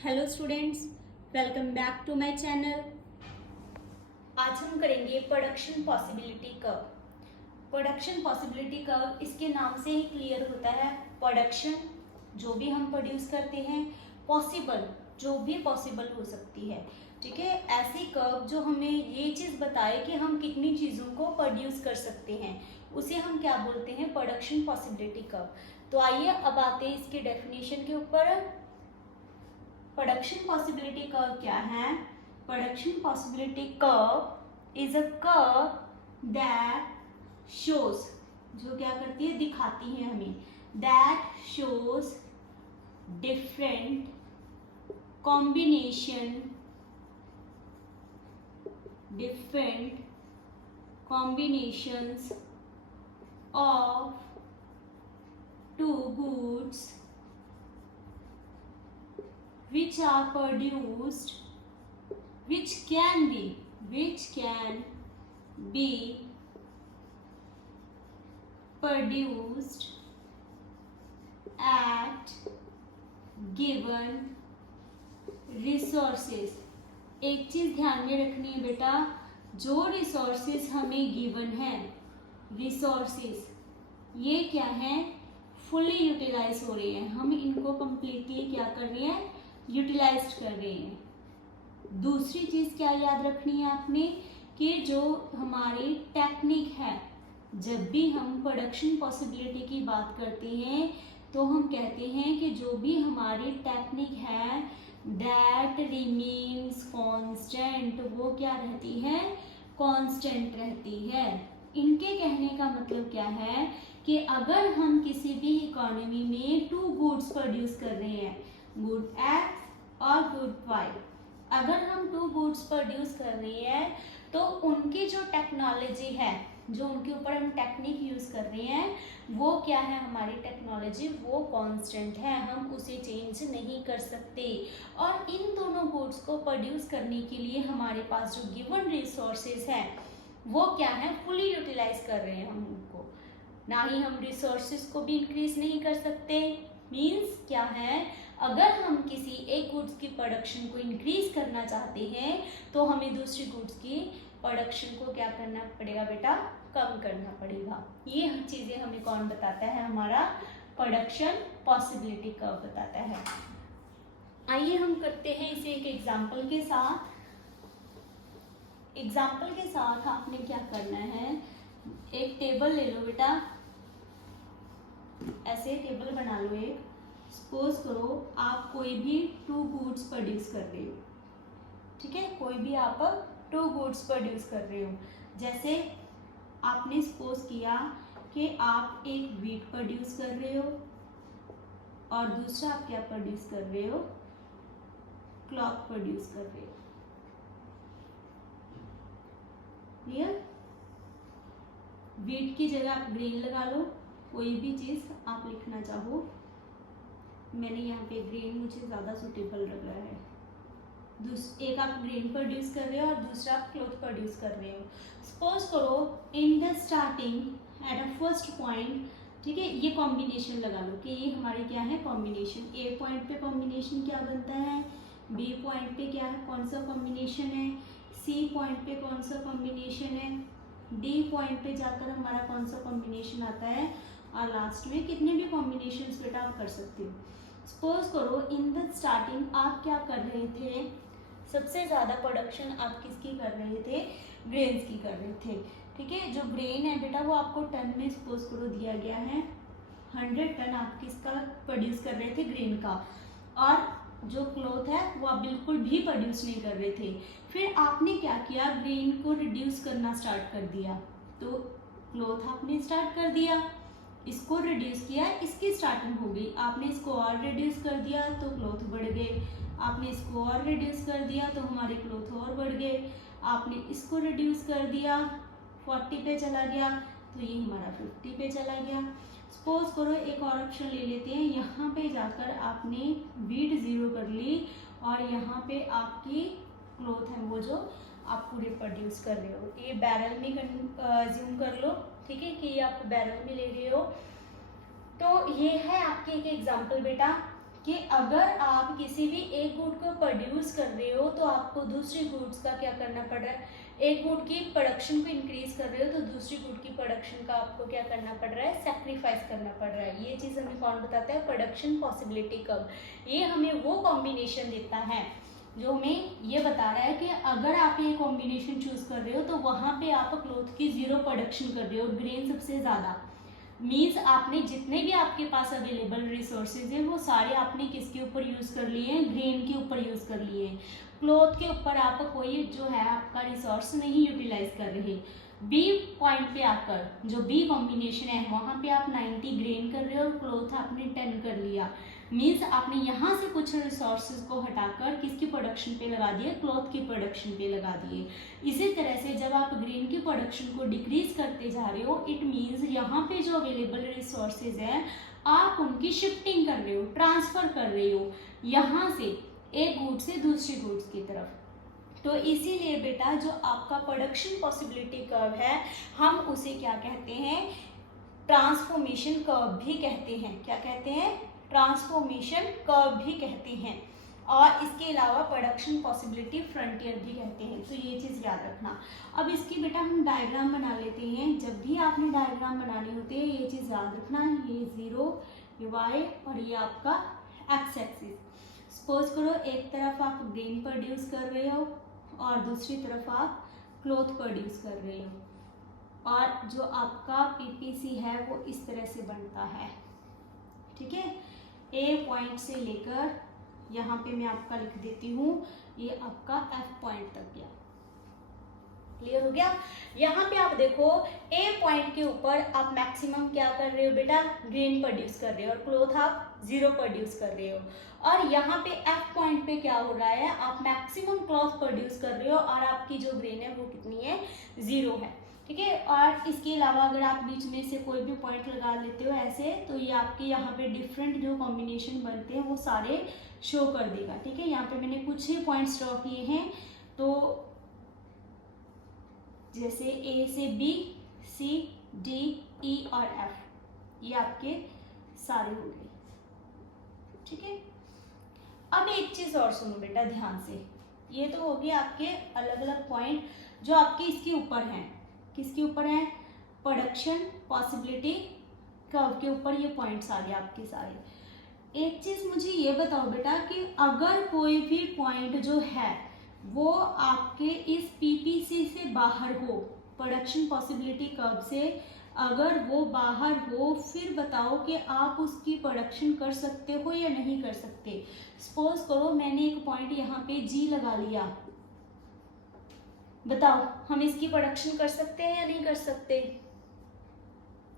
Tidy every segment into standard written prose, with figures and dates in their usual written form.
Hello students, welcome back to my channel. आज हम करेंगे production possibility curve. Production possibility curve इसके नाम से ही क्लियर होता है। प्रोडक्शन जो भी हम प्रोड्यूस करते हैं, पॉसिबल जो भी पॉसिबल हो सकती है, ठीक है। ऐसी कर्व जो हमें ये चीज़ बताए कि हम कितनी चीज़ों को प्रोड्यूस कर सकते हैं, उसे हम क्या बोलते हैं, प्रोडक्शन पॉसिबिलिटी कर्व। तो आइए अब आते हैं इसके डेफिनेशन के ऊपर। प्रोडक्शन पॉसिबिलिटी कर्व क्या है? Production possibility curve is a curve that shows, जो क्या करती है, दिखाती है हमें, that shows different combination different combinations of two goods which are produced, which can be produced at given resources। एक चीज ध्यान में रखनी है बेटा, जो रिसोर्सेज हमें गिवन है, रिसोर्सेज ये क्या है, फुली यूटिलाइज हो रहे हैं, हम इनको कंप्लीटली क्या कर रहे हैं, यूटिलाइज कर रहे हैं। दूसरी चीज क्या याद रखनी है आपने, कि जो हमारी टेक्निक है, जब भी हम प्रोडक्शन पॉसिबिलिटी की बात करते हैं तो हम कहते हैं कि जो भी हमारी टेक्निक है दैट रिमेन्स कांस्टेंट, वो क्या रहती है, कांस्टेंट रहती है। इनके कहने का मतलब क्या है कि अगर हम किसी भी इकोनॉमी में टू गुड्स प्रोड्यूस कर रहे हैं, गुड एक्स और गुड वाई, अगर हम टू गुड्स प्रोड्यूस कर रहे हैं तो उनकी जो टेक्नोलॉजी है, जो उनके ऊपर हम टेक्निक यूज कर रहे हैं, वो क्या है, हमारी टेक्नोलॉजी वो कांस्टेंट है, हम उसे चेंज नहीं कर सकते। और इन दोनों गुड्स को प्रोड्यूस करने के लिए हमारे पास जो गिवन रिसोर्सेज हैं वो क्या है, फुली यूटिलाइज कर रहे हैं हम उनको, ना ही हम रिसोर्सेज को भी इंक्रीज नहीं कर सकते। मीन्स क्या है, अगर हम किसी एक गुड्स की प्रोडक्शन को इंक्रीज करना चाहते हैं तो हमें दूसरी गुड्स की प्रोडक्शन को क्या करना पड़ेगा बेटा, कम करना पड़ेगा। ये चीजें हमें कौन बताता है, हमारा प्रोडक्शन पॉसिबिलिटी कर्व बताता है। आइए हम करते हैं इसे एक एग्जांपल के साथ। एग्जांपल के साथ आपने क्या करना है, एक टेबल ले लो बेटा, ऐसे टेबल बना लो एक। सपोज करो आप कोई भी टू गुड्स प्रोड्यूस कर रहे हो, ठीक है, कोई भी आप टू गुड्स प्रोड्यूस कर रहे हो। जैसे आपने सपोज किया कि आप एक व्हीट प्रोड्यूस कर रहे हो और दूसरा आप क्या प्रोड्यूस कर रहे हो, क्लॉथ प्रोड्यूस कर रहे हो। क्लियर? व्हीट की जगह आप ग्रेन लगा लो, कोई भी चीज आप लिखना चाहो। मैंने यहाँ पे ग्रेन मुझे ज्यादा सुटेबल लग रहा है। एक आप ग्रेन प्रोड्यूस कर रहे हो और दूसरा आप क्लॉथ प्रोड्यूस कर रहे हो। सपोज करो in the starting at a first point, ठीक है, ये कॉम्बिनेशन लगा लो कि ये हमारी क्या है, कॉम्बिनेशन। ए पॉइंट पे कॉम्बिनेशन क्या बनता है, बी पॉइंट पे क्या है, कौन सा कॉम्बिनेशन है, सी पॉइंट पे कौन सा कॉम्बिनेशन है, डी पॉइंट पे जाकर हमारा कौन सा कॉम्बिनेशन आता है, और लास्ट में कितने भी कॉम्बिनेशन बेटा आप कर सकते हो। सपोज करो इन द स्टार्टिंग आप क्या कर रहे थे, सबसे ज़्यादा प्रोडक्शन आप किसकी कर रहे थे, ग्रेन्स की कर रहे थे, ठीक है। जो ग्रेन है बेटा वो आपको टन में सपोज करो दिया गया है, 100 टन आप किसका प्रोड्यूस कर रहे थे, ग्रेन का। और जो क्लॉथ है वो आप बिल्कुल भी प्रोड्यूस नहीं कर रहे थे। फिर आपने क्या किया, ग्रेन को रिड्यूस करना स्टार्ट कर दिया, तो क्लॉथ आपने स्टार्ट कर दिया, इसको रिड्यूस किया, इसकी स्टार्टिंग हो गई, आपने इसको और रिड्यूस कर दिया तो क्लॉथ बढ़ गए, आपने इसको और रिड्यूस कर दिया तो हमारे क्लॉथ और बढ़ गए, आपने इसको रिड्यूस कर दिया 40 पे चला गया तो ये हमारा 50 पे चला गया। सपोज करो एक और ऑप्शन ले लेते हैं, यहाँ पे जाकर आपने व्हीट 0 कर ली और यहाँ पे आपकी क्लॉथ है वो जो आप पूरे प्रोड्यूस कर रहे हो। ये बैरल में ज्यूम कर लो, ठीक है, कि ये आप बैरल में ले रहे हो। तो ये है आपकी एक एग्जांपल बेटा कि अगर आप किसी भी एक गुड को प्रोड्यूस कर रहे हो तो आपको दूसरी गुड्स का क्या करना पड़ रहा है, एक गुड की प्रोडक्शन को इंक्रीज कर रहे हो तो दूसरी गुड की प्रोडक्शन का आपको क्या करना पड़ रहा है, सेक्रीफाइस करना पड़ रहा है। ये चीज़ हमें कौन बताता है, प्रोडक्शन पॉसिबिलिटी कर्व। ये हमें वो कॉम्बिनेशन देता है जो हमें ये बता रहा है कि अगर आप ये कॉम्बिनेशन चूज कर रहे हो तो वहाँ पे आप क्लोथ की जीरो प्रोडक्शन कर रहे हो और ग्रेन सबसे ज़्यादा। मीन्स आपने जितने भी आपके पास अवेलेबल रिसोर्सेज हैं वो सारे आपने किसके ऊपर यूज़ कर लिए हैं, ग्रेन के ऊपर यूज़ कर लिए हैं। क्लोथ के ऊपर आप कोई जो है आपका रिसोर्स नहीं यूटिलाइज कर रहे। बी पॉइंट पे आकर जो बी कॉम्बिनेशन है वहाँ पे आप 90 ग्रेन कर रहे हो और क्लोथ आपने 10 कर लिया। मीन्स आपने यहाँ से कुछ रिसोर्सेज को हटाकर किसकी प्रोडक्शन पे लगा दिए, क्लॉथ की प्रोडक्शन पे लगा दिए। इसी तरह से जब आप ग्रेन की प्रोडक्शन को डिक्रीज करते जा रहे हो, इट मीन्स यहाँ पे जो अवेलेबल रिसोर्सेज हैं आप उनकी शिफ्टिंग कर रहे हो, ट्रांसफर कर रहे हो यहाँ से एक गुड से दूसरी गुड्स की तरफ। तो इसीलिए बेटा जो आपका प्रोडक्शन पॉसिबिलिटी कर्व है हम उसे क्या कहते हैं, ट्रांसफॉर्मेशन कर्व भी कहते हैं। क्या कहते हैं, ट्रांसफॉर्मेशन कर्व भी कहते हैं। और इसके अलावा प्रोडक्शन पॉसिबिलिटी फ्रंटियर भी कहते हैं। तो ये चीज़ याद रखना। अब इसकी बेटा हम डायग्राम बना लेते हैं। जब भी आपने डायग्राम बनाने होते हैं ये चीज़ याद रखना, ये 0, ये y और ये आपका x एक्सिस। सपोज करो एक तरफ आप ग्रेन प्रोड्यूस कर रहे हो और दूसरी तरफ आप क्लॉथ प्रोड्यूस कर रहे हो और जो आपका पीपीसी है वो इस तरह से बनता है। ठीक है, ए पॉइंट से लेकर यहाँ पे मैं आपका लिख देती हूँ, ये आपका एफ पॉइंट तक गया। क्लियर हो गया। यहाँ पे आप देखो ए पॉइंट के ऊपर आप मैक्सिमम क्या कर रहे हो बेटा, ग्रेन प्रोड्यूस कर रहे हो और क्लॉथ आप 0 प्रोड्यूस कर रहे हो। और यहाँ पे एफ पॉइंट पे क्या हो रहा है, आप मैक्सिमम क्लॉथ प्रोड्यूस कर रहे हो और आपकी जो ग्रेन है वो कितनी है, 0 है। ठीक है, और इसके अलावा अगर आप बीच में से कोई भी पॉइंट लगा लेते हो ऐसे, तो ये आपके यहाँ पे डिफरेंट जो कॉम्बिनेशन बनते हैं वो सारे शो कर देगा। ठीक है, यहाँ पे मैंने कुछ ही पॉइंट्स ड्रॉ किए हैं, तो जैसे ए से बी, सी, डी, ई और एफ, ये आपके सारे हो गए। ठीक है, अब एक चीज और सुनो बेटा ध्यान से, ये तो हो गया आपके अलग अलग पॉइंट जो आपके इसके ऊपर हैं। किसके ऊपर है, प्रोडक्शन पॉसिबिलिटी कर्व के ऊपर ये पॉइंट्स आ गए आपके सारे। एक चीज मुझे ये बताओ बेटा कि अगर कोई भी पॉइंट जो है वो आपके इस पीपीसी से बाहर हो, प्रोडक्शन पॉसिबिलिटी कर्व से अगर वो बाहर हो, फिर बताओ कि आप उसकी प्रोडक्शन कर सकते हो या नहीं कर सकते। सपोज करो मैंने एक पॉइंट यहाँ पे जी लगा लिया, बताओ हम इसकी प्रोडक्शन कर सकते हैं या नहीं कर सकते।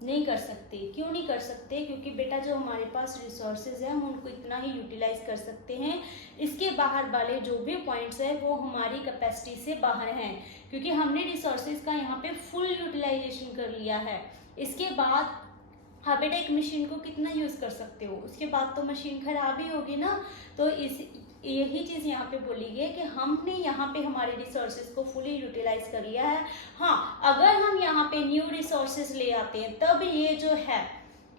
नहीं कर सकते। क्यों नहीं कर सकते, क्योंकि बेटा जो हमारे पास रिसोर्सेज है हम उनको इतना ही यूटिलाइज कर सकते हैं। इसके बाहर वाले जो भी पॉइंट्स है वो हमारी कैपेसिटी से बाहर हैं, क्योंकि हमने रिसोर्सेज का यहाँ पे फुल यूटिलाइजेशन कर लिया है। इसके बाद हाँ बेटा एक मशीन को कितना यूज कर सकते हो, उसके बाद तो मशीन खराब ही होगी ना। तो यही चीज यहाँ पे बोली गई कि हमने यहाँ पे हमारे रिसोर्सेज को फुली यूटिलाइज कर लिया है। हाँ, अगर हम यहाँ पे न्यू रिसोर्सेज ले आते हैं तब ये जो है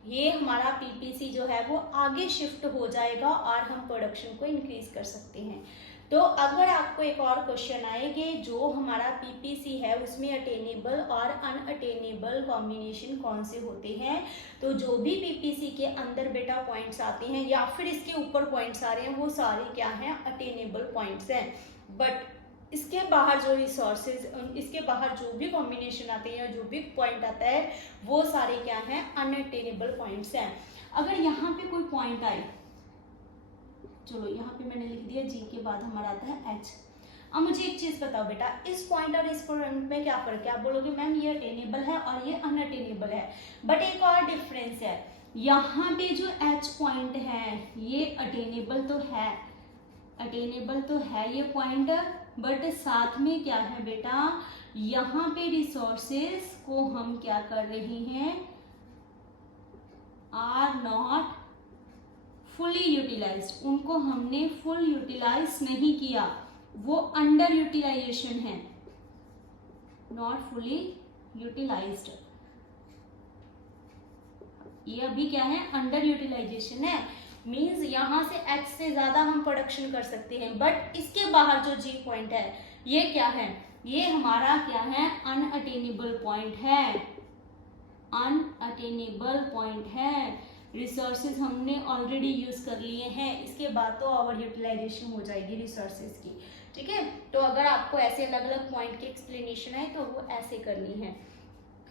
ये हमारा पीपीसी जो है वो आगे शिफ्ट हो जाएगा और हम प्रोडक्शन को इंक्रीज कर सकते हैं। तो अगर आपको एक और क्वेश्चन आए कि जो हमारा पीपीसी है उसमें अटेनेबल और अनअटेनेबल कॉम्बिनेशन कौन से होते हैं, तो जो भी पीपीसी के अंदर बेटा पॉइंट्स आते हैं या फिर इसके ऊपर पॉइंट्स आ रहे हैं वो सारे क्या हैं, अटेनेबल पॉइंट्स हैं। बट इसके बाहर जो रिसोर्सेज, इसके बाहर जो भी कॉम्बिनेशन आते हैं या जो भी पॉइंट आता है वो सारे क्या हैं, अनअटेनेबल पॉइंट्स हैं। अगर यहाँ पे कोई पॉइंट आए, चलो यहाँ पे मैंने लिख दिया जी के बाद हमारा आता है एच। अब मुझे एक चीज बताओ बेटा, इस पॉइंट और इस पॉइंट में क्या फर्क है। आप बोलोगे मैम ये अटेनेबल है और ये अनअटेनेबल है, बट एक और डिफरेंस है, यहाँ पे जो एच पॉइंट है ये अटेनेबल तो है, अटेनेबल तो है ये पॉइंट, बट साथ में क्या है बेटा, यहाँ पे रिसोर्सेस को हम क्या कर रहे हैं, आर नॉट फुली यूटिलाइज्ड, उनको हमने फुल यूटिलाइज नहीं किया, वो अंडर यूटिलाइजेशन है, नॉट फुली यूटिलाइज्ड। ये अभी क्या है, अंडर यूटिलाइजेशन है। मीन्स यहाँ से h से ज्यादा हम प्रोडक्शन कर सकते हैं, बट इसके बाहर जो G पॉइंट है ये क्या है, ये हमारा क्या है, अनअटेनेबल पॉइंट है, अनअटेनेबल पॉइंट है। रिसोर्सेज हमने ऑलरेडी यूज कर लिए हैं, इसके बाद तो ओवर यूटिलाइजेशन हो जाएगी रिसोर्सेज की, ठीक है। तो अगर आपको ऐसे अलग अलग पॉइंट की एक्सप्लेनेशन है तो वो ऐसे करनी है।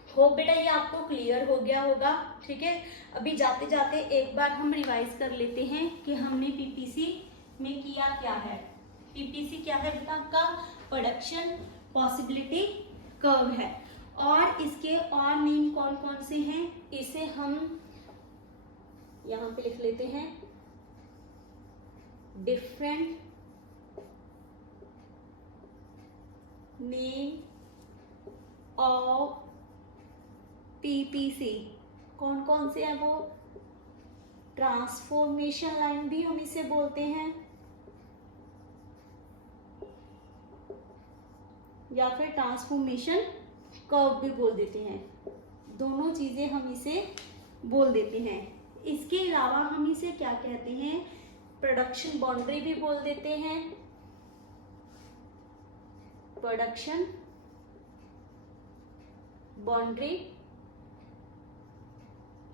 होप बेटा ये आपको क्लियर हो गया होगा, ठीक है। अभी जाते जाते एक बार हम रिवाइज कर लेते हैं कि हमने पीपीसी में किया क्या है। पीपीसी क्या है बेटा, आपका प्रोडक्शन पॉसिबिलिटी कर्व है, और इसके और नेम कौन कौन से हैं, इसे हम यहाँ पे लिख लेते हैं, डिफरेंट नेम ऑफ पीपीसी। कौन कौन से हैं वो, ट्रांसफॉर्मेशन लाइन भी हम इसे बोलते हैं, या फिर ट्रांसफॉर्मेशन कर्व भी बोल देते हैं, दोनों चीजें हम इसे बोल देते हैं। इसके अलावा हम इसे क्या कहते हैं, प्रोडक्शन बाउंड्री भी बोल देते हैं, प्रोडक्शन बाउंड्री,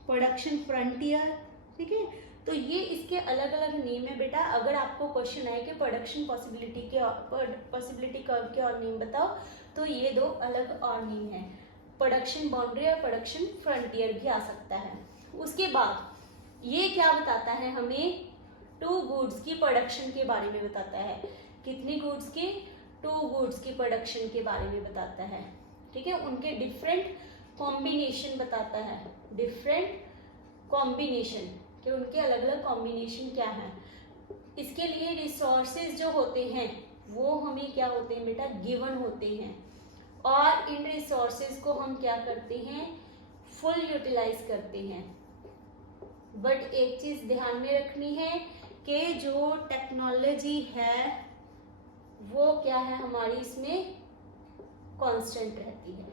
प्रोडक्शन फ्रंटियर, ठीक है। तो ये इसके अलग अलग नेम है बेटा। अगर आपको क्वेश्चन आए कि प्रोडक्शन पॉसिबिलिटी कर्व के और नेम बताओ, तो ये दो अलग और नेम है, प्रोडक्शन बाउंड्री और प्रोडक्शन फ्रंटियर भी आ सकता है। उसके बाद ये क्या बताता है हमें, 2 गुड्स की प्रोडक्शन के बारे में बताता है। कितनी गुड्स की, 2 गुड्स की प्रोडक्शन के बारे में बताता है, ठीक है। उनके डिफरेंट कॉम्बिनेशन बताता है, डिफरेंट कॉम्बिनेशन, कि उनके अलग अलग कॉम्बिनेशन क्या है। इसके लिए रिसोर्सेज जो होते हैं वो हमें क्या होते हैं बेटा, गिवन होते हैं, और इन रिसोर्सेज को हम क्या करते हैं, फुल यूटिलाइज करते हैं। बट एक चीज ध्यान में रखनी है कि जो टेक्नोलॉजी है वो क्या है हमारी, इसमें कांस्टेंट रहती है,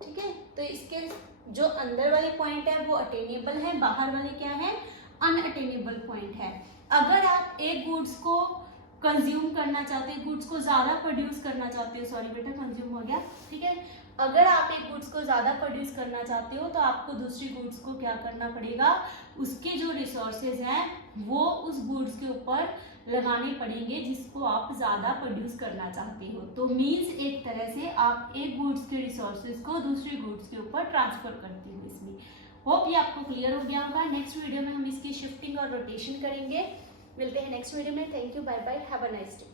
ठीक है। तो इसके जो अंदर वाले पॉइंट है वो अटेनेबल है, बाहर वाले क्या है, अनअटेनेबल पॉइंट है। अगर आप एक गुड्स को कंज्यूम करना चाहते हैं, गुड्स को ज्यादा प्रोड्यूस करना चाहते हो, सॉरी बेटा कंज्यूम हो गया, ठीक है। अगर आप एक गुड्स को ज्यादा प्रोड्यूस करना चाहते हो तो आपको दूसरी गुड्स को क्या करना पड़ेगा, उसके जो रिसोर्सेज हैं वो उस गुड्स के ऊपर लगाने पड़ेंगे जिसको आप ज्यादा प्रोड्यूस करना चाहते हो। तो मीन्स एक तरह से आप एक गुड्स के रिसोर्सेज को दूसरी गुड्स के ऊपर ट्रांसफर करते हो इसमें। होप ये आपको क्लियर हो गया होगा। नेक्स्ट वीडियो में हम इसकी शिफ्टिंग और रोटेशन करेंगे। मिलते हैं नेक्स्ट वीडियो में। Thank you, bye bye, have a nice day.